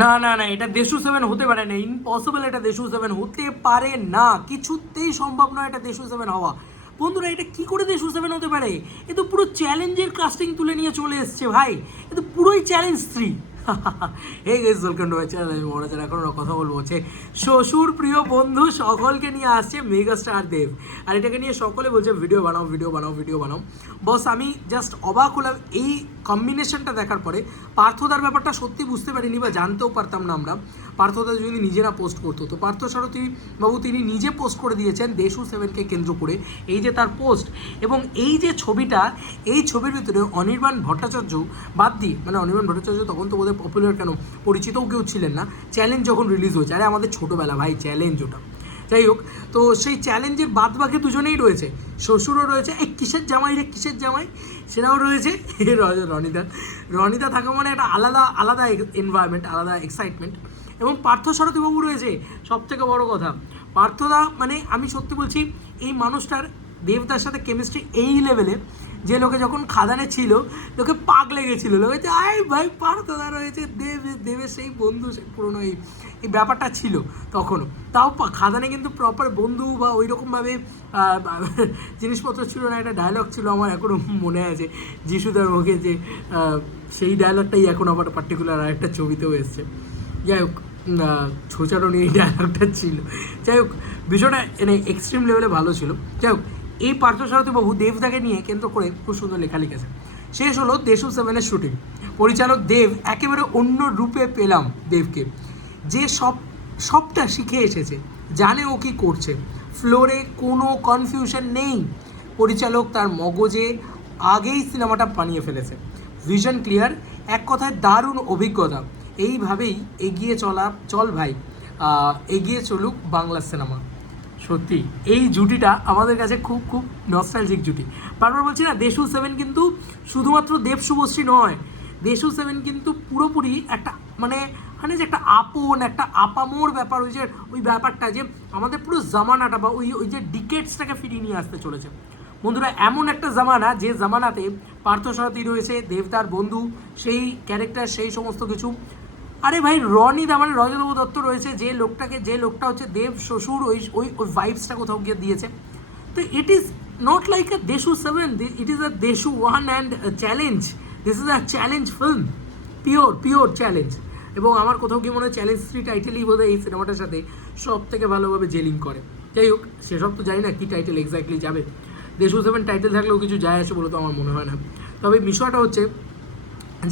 না না না, এটা দেশু সেভেন হতে পারে না, ইম্পসিবল, এটা দেশু সেভেন হতে পারে না, কিছুতেই সম্ভব নয় এটা দেশু সেভেন হওয়া। বন্ধুরা এটা কি করে দেশু সেভেন হতে পারে? এ তো পুরো চ্যালেঞ্জের কাস্টিং তুলে নিয়ে চলে এসছে ভাই, এ তো পুরোই চ্যালেঞ্জ 3। এই guys, welcome to my channel. আমি মহারাজার এখন কথা বলবো হচ্ছে শ্বশুর প্রিয় বন্ধু সকলকে নিয়ে আসছে মেগাস্টার দেব, আর এটাকে নিয়ে সকলে বলছে ভিডিও বানাও ভিডিও বানাও ভিডিও বানাও। বস আমি জাস্ট অবাক হলাম এই কম্বিনেশনটা দেখার পরে। পার্থদার ব্যাপারটা সত্যি বুঝতে পারিনি বা জানতেও পারতাম না আমরা, পার্থদা যদি নিজেরা পোস্ট করতো। তো পার্থ সারথী বাবু তিনি নিজে পোস্ট করে দিয়েছেন দেশু সেভেনকে কেন্দ্র করে, এই যে তার পোস্ট এবং এই যে ছবিটা, এই ছবির ভিতরে অনির্বাণ ভট্টাচার্য বাদ দিয়ে, মানে অনির্বাণ ভট্টাচার্য তখন তো বোধহয় পপুলার কেন, পরিচিতও কেউ ছিলেন না, চ্যালেঞ্জ যখন রিলিজ হয়েছে, আরে আমাদের ছোটোবেলা ভাই চ্যালেঞ্জ ওটা। যাই হোক, তো সেই চ্যালেঞ্জের বাদ বাকি দুজনেই রয়েছে, শ্বশুরও রয়েছে, এই কিসের জামাই রে কিসের জামাই, সেটাও রয়েছে রনিদা। রনিদা থাকা মানে একটা আলাদা আলাদা এনভায়রনমেন্ট, আলাদা এক্সাইটমেন্ট। এবং পার্থ সারথীবাবু রয়েছে, সব থেকে বড়ো কথা পার্থদা, মানে আমি সত্যি বলছি এই মানুষটার দেবদার সাথে কেমিস্ট্রি এই লেভেলে যে লোকে যখন খাদানে ছিল লোকে পাক লেগেছিল, লোকে যে আই ভাই পার্থদা রয়েছে, দেবের সেই বন্ধু, সেই পুরোনো এই ব্যাপারটা ছিল তখনও। তাও খাদানে কিন্তু প্রপার বন্ধু বা ওই রকমভাবে জিনিসপত্র ছিল না। একটা ডায়লগ ছিল আমার এখনও মনে আছে যিশুদার মুখে, যে সেই ডায়লগটাই এখন আবার পার্টিকুলার আরেকটা ছবিতেও এসছে। যাই হোক, ছোচারণী এই ডায়লগটা ছিল। যাই হোক, বিষয়টা মানে এক্সট্রিম লেভেলে ভালো ছিল। যাই হোক, এই পার্থসারথীবাবু দেবদাকে নিয়ে কেন্দ্র করে খুব সুন্দর লেখা লিখেছে। শেষ হলো দেশু সেভেনের শুটিং, পরিচালক দেব একেবারে অন্য রূপে পেলাম দেবকে, যে সবটা শিখে এসেছে, জানে ও কী করছে, ফ্লোরে কোনো কনফিউশন নেই। পরিচালক তার মগজে আগেই সিনেমাটা বানিয়ে ফেলেছে, ভিশন ক্লিয়ার, এক কথায় দারুণ অভিজ্ঞতা। এইভাবেই এগিয়ে চল ভাই, এগিয়ে চলুক বাংলা সিনেমা। সত্যি এই জুটিটা আমাদের কাছে খুব খুব নস্টালজিক জুটি। বারবার বলছি না, দেশু সেভেন কিন্তু শুধুমাত্র দেব শুভশ্রী নয়, দেশু সেভেন কিন্তু পুরোপুরি একটা মানে মানে যে একটা আপন, একটা আপামোর ব্যাপার, ওই ব্যাপারটা যে আমাদের পুরো জামানাটা বা ওই যে ডিকেটসটাকে ফিরিয়ে নিয়ে আসতে চলেছে। বন্ধুরা এমন একটা জামানা, যে জামানাতে পার্থসারথী রয়েছে, দেবদার বন্ধু, সেই ক্যারেক্টার, সেই সমস্ত কিছু। আরে ভাই রনিদা মানে রজতবাবু দত্ত রয়েছে, যে লোকটা হচ্ছে দেব শ্বশুর, ওই ওই ওই ভাইবসটা কোথাও গিয়ে দিয়েছে। তো it is not like a দেশু সেভেন, ইট ইজ আ দেশু one and challenge. This is a challenge film, pure challenge. এবং আমার কোথাও গিয়ে মনে হয় চ্যালেঞ্জ 3 টাইটেলই বোধহয় এই সিনেমাটার সাথে সব থেকে ভালোভাবে জেলিং করে। যাই হোক, সেসব তো জানি না কী টাইটেল এক্স্যাক্টলি যাবে, দেশু সেভেন টাইটেল থাকলেও কিছু যায় আসে বলে তো আমার মনে হয় না। তবে বিষয়টা হচ্ছে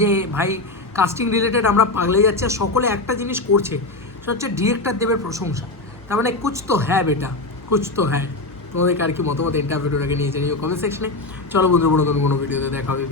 যে ভাই কাস্টিং রিলেটেড আমরা পাগলে যাচ্ছে, সকলে একটা জিনিস করছে, সেটা হচ্ছে ডিরেক্টর দেবের প্রশংসা। তার মানে কুছ তো হ্যাঁ বেটা, কুছ তো হ্যাঁ। তোমাদের আর কি মতামত ইন্টারভিউটাকে নিয়ে জানিও কমেন্ট সেকশনে। চলো বন্ধুরা, কোনো ভিডিওতে দেখা হবে।